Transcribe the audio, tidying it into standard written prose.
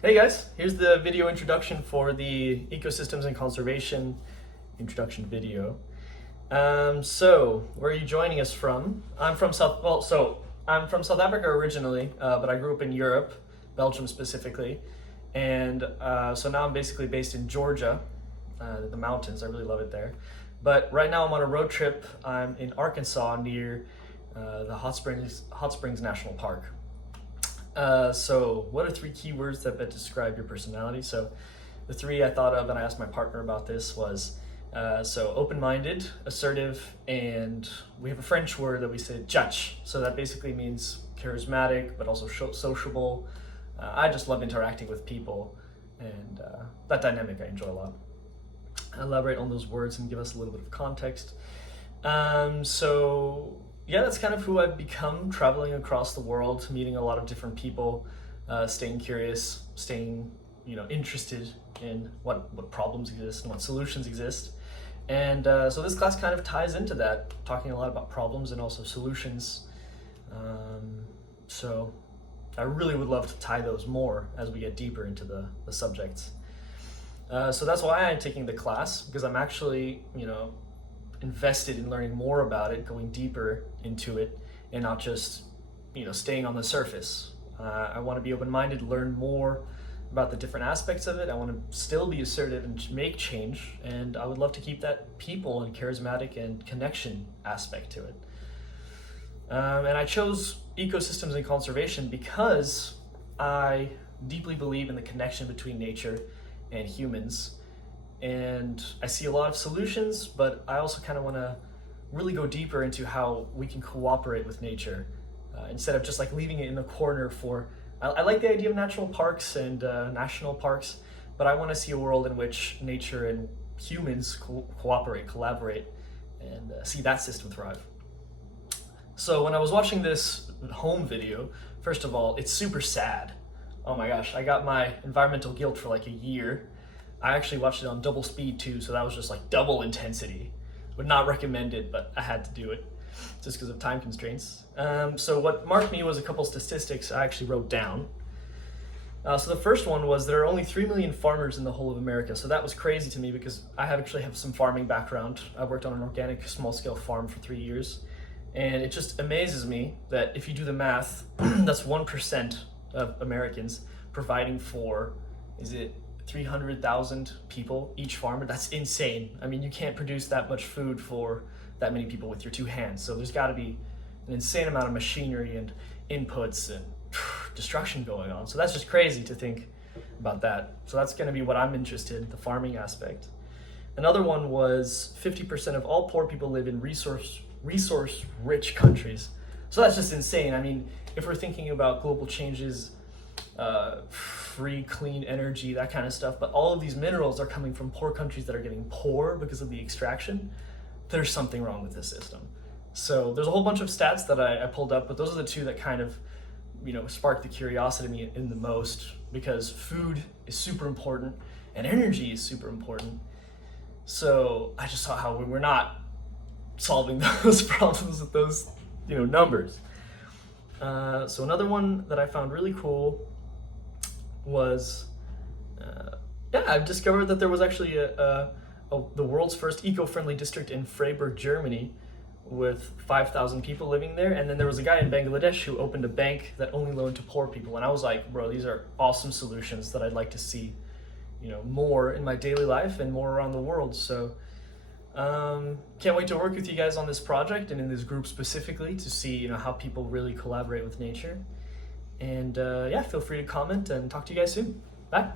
Hey guys, here's the video introduction for the Ecosystems and Conservation introduction video. Where are you joining us from? I'm from South Africa originally, but I grew up in Europe, Belgium specifically, and so now I'm basically based in Georgia, the mountains. I really love it there. But right now I'm on a road trip. I'm in Arkansas near the Hot Springs National Park. So what are three keywords that best describe your personality? So the three I thought of, and I asked my partner about this, was open-minded, assertive, and we have a French word that we say tchatch. So that basically means charismatic, but also sociable. I just love interacting with people, and that dynamic I enjoy a lot. I'll elaborate on those words and give us a little bit of context. Yeah, that's kind of who I've become, traveling across the world, meeting a lot of different people, staying curious, staying interested in what problems exist and what solutions exist. And so this class kind of ties into that, talking a lot about problems and also solutions. So I really would love to tie those more as we get deeper into the subjects. So that's why I'm taking the class, because I'm actually, invested in learning more about it, going deeper into it, and not just staying on the surface. I want to be open-minded, learn more about the different aspects of it. I want to still be assertive and make change, and I would love to keep that people and charismatic and connection aspect to it. And I chose ecosystems and conservation because I deeply believe in the connection between nature and humans. And I see a lot of solutions, but I also kind of want to really go deeper into how we can cooperate with nature instead of just like leaving it in the corner for. I like the idea of natural parks and national parks, but I want to see a world in which nature and humans cooperate, collaborate, and see that system thrive. So when I was watching this home video, first of all, it's super sad. Oh my gosh, I got my environmental guilt for like a year. I actually watched it on double speed too, so that was just like double intensity. Would not recommend it, but I had to do it just because of time constraints. So what marked me was a couple statistics I actually wrote down. So the first one was there are only 3 million farmers in the whole of America. So that was crazy to me because I actually have some farming background. I worked on an organic small-scale farm for 3 years. And it just amazes me that if you do the math, that's 1% of Americans providing for, is it 300,000 people, each farmer? That's insane. I mean, you can't produce that much food for that many people with your two hands. So there's got to be an insane amount of machinery and inputs and destruction going on. So that's just crazy to think about that. So that's going to be what I'm interested in, the farming aspect. Another one was 50% of all poor people live in resource-rich countries. So that's just insane. I mean, if we're thinking about global changes, free, clean energy, that kind of stuff, but all of these minerals are coming from poor countries that are getting poor because of the extraction. There's something wrong with this system. So there's a whole bunch of stats that I pulled up, but those are the two that kind of, sparked the curiosity in me in the most, because food is super important and energy is super important. So I just saw how we were not solving those problems with those, numbers. So another one that I found really cool was, I've discovered that there was actually the world's first eco-friendly district in Freiburg, Germany, with 5,000 people living there. And then there was a guy in Bangladesh who opened a bank that only loaned to poor people. And I was like, bro, these are awesome solutions that I'd like to see, more in my daily life and more around the world. So can't wait to work with you guys on this project and in this group specifically to see, how people really collaborate with nature. And feel free to comment and talk to you guys soon. Bye.